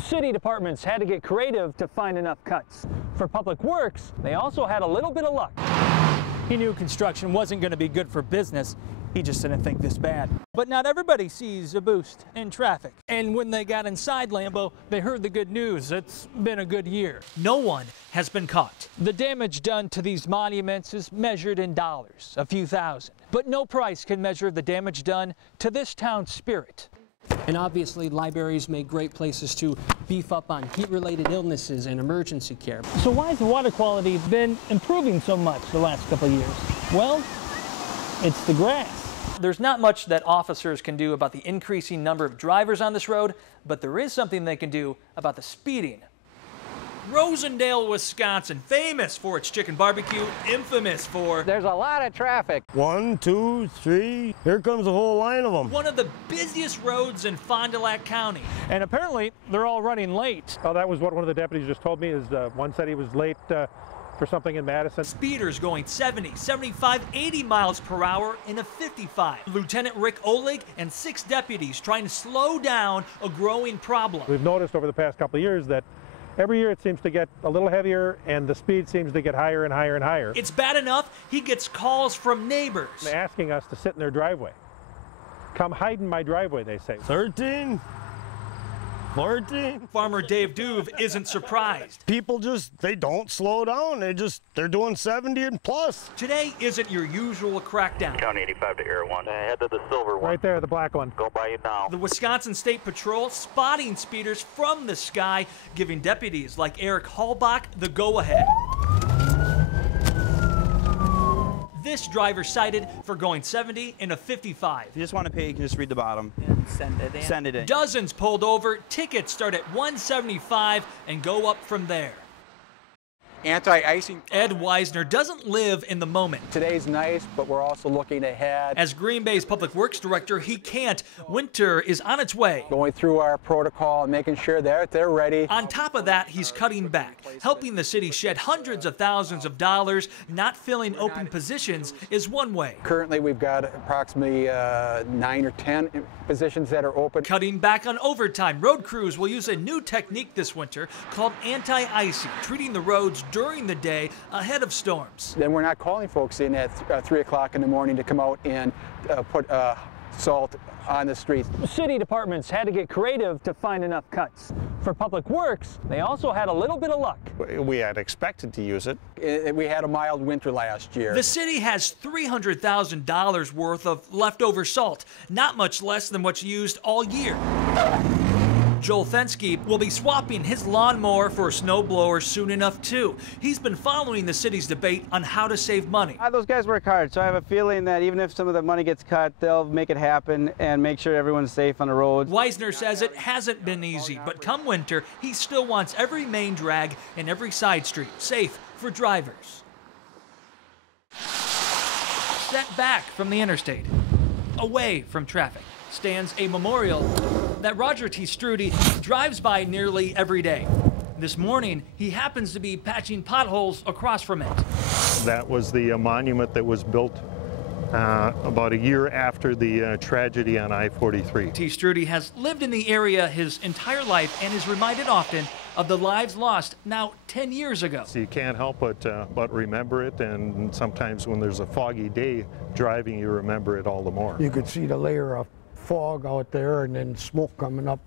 City departments had to get creative to find enough cuts. For Public Works, they also had a little bit of luck. He knew construction wasn't going to be good for business. He just didn't think this bad. But not everybody sees a boost in traffic. And when they got inside Lambeau, they heard the good news. It's been a good year. No one has been caught. The damage done to these monuments is measured in dollars, a few thousand. But no price can measure the damage done to this town's spirit. And obviously, libraries make great places to beef up on heat-related illnesses and emergency care. So why has the water quality been improving so much the last couple of years? Well, it's the grass. There's not much that officers can do about the increasing number of drivers on this road, but there is something they can do about the speeding. Rosendale, Wisconsin, famous for its chicken barbecue, infamous for... There's a lot of traffic. 1, 2, 3, here comes a whole line of them. One of the busiest roads in Fond du Lac County. And apparently, they're all running late. Oh, that was what one of the deputies just told me, is one said he was late for something in Madison. Speeders going 70, 75, 80 miles per hour in a 55. Lieutenant Rick Oleg and 6 deputies trying to slow down a growing problem. We've noticed over the past couple of years that every year it seems to get a little heavier and the speed seems to get higher and higher and higher. It's bad enough he gets calls from neighbors. They're asking us to sit in their driveway. Come hide in my driveway, they say. 13, 14. Farmer Dave Duve isn't surprised. People they don't slow down. They're doing 70 and plus. Today isn't your usual crackdown. County 85 to Air 1. Head to the silver one. Right there, the black one. Go by you now. The Wisconsin State Patrol spotting speeders from the sky, giving deputies like Eric Hallbach the go-ahead. This driver cited for going 70 in a 55. If you just want to pay, you can just read the bottom. And send it in. Send it in. Dozens pulled over. Tickets start at $175 and go up from there. Anti-icing. Ed Weisner doesn't live in the moment. Today's nice, but we're also looking ahead. As Green Bay's Public Works Director, he can't. Winter is on its way. Going through our protocol and making sure that they're ready. On top of that, he's cutting back. Helping the city shed hundreds of thousands of dollars. Not filling open positions is one way. Currently, we've got approximately 9 or 10 positions that are open. Cutting back on overtime. Road crews will use a new technique this winter called anti-icing, treating the roads during the day ahead of storms. Then we're not calling folks in at 3 o'clock in the morning to come out and put salt on the streets. City departments had to get creative to find enough cuts. For Public Works, they also had a little bit of luck. We had expected to use it. We had a mild winter last year. The city has $300,000 worth of leftover salt, not much less than what's used all year. Joel Fensky will be swapping his lawnmower for a snowblower soon enough, too. He's been following the city's debate on how to save money. Those guys work hard, so I have a feeling that even if some of the money gets cut, they'll make it happen and make sure everyone's safe on the roads. Weisner says it hasn't been easy, but come winter, he still wants every main drag and every side street safe for drivers. Set back from the interstate, away from traffic, stands a memorial that Roger T. Strudy drives by nearly every day. This morning, he happens to be patching potholes across from it. That was the monument that was built about a year after the tragedy on I-43. T. Strudy has lived in the area his entire life and is reminded often of the lives lost now 10 years ago. So you can't help but remember it, and sometimes when there's a foggy day driving, you remember it all the more. You could see the layer of fog out there and then smoke coming up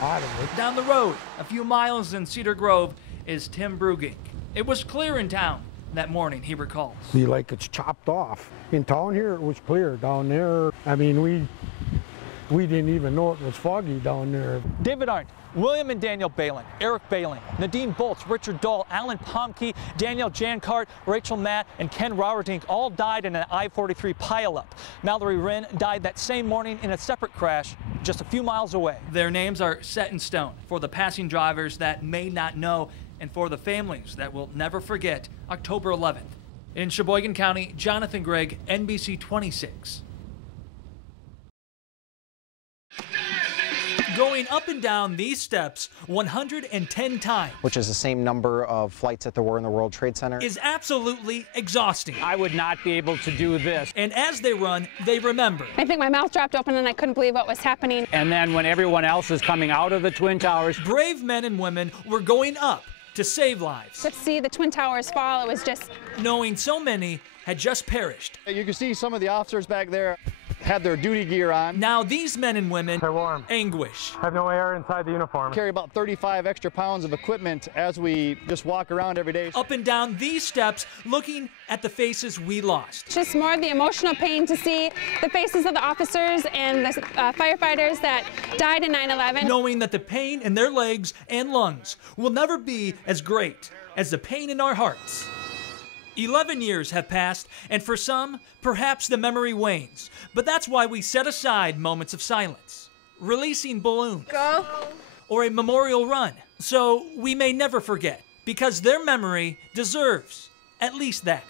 out of it. Down the road, a few miles in Cedar Grove, is Tim Brugink. It was clear in town that morning, he recalls. See, like it's chopped off. In town here, it was clear. Down there, I mean, we didn't even know it was foggy down there. David Arndt, William and Daniel Balin, Eric Baling, Nadine Bolts, Richard Dahl, Alan Pomke, Danielle Jankart, Rachel Matt, and Ken Rauerdink all died in an I-43 pileup. Mallory Wren died that same morning in a separate crash just a few miles away. Their names are set in stone for the passing drivers that may not know and for the families that will never forget October 11th. In Sheboygan County, Jonathon Gregg, NBC 26. going up and down these steps 110 times, which is the same number of flights that there were in the World Trade Center, is absolutely exhausting. I would not be able to do this. And as they run, they remember. I think my mouth dropped open and I couldn't believe what was happening. And then when everyone else is coming out of the Twin Towers, brave men and women were going up to save lives. To see the Twin Towers fall, it was just... knowing so many had just perished. You can see some of the officers back there had their duty gear on. Now these men and women, they're warm. Anguish. Have no air inside the uniform. Carry about 35 extra pounds of equipment as we just walk around every day. Up and down these steps, looking at the faces we lost. Just more of the emotional pain to see the faces of the officers and the firefighters that died in 9/11. Knowing that the pain in their legs and lungs will never be as great as the pain in our hearts. 11 years have passed, and for some, perhaps the memory wanes. But that's why we set aside moments of silence, releasing balloons, or a memorial run, so we may never forget, because their memory deserves at least that.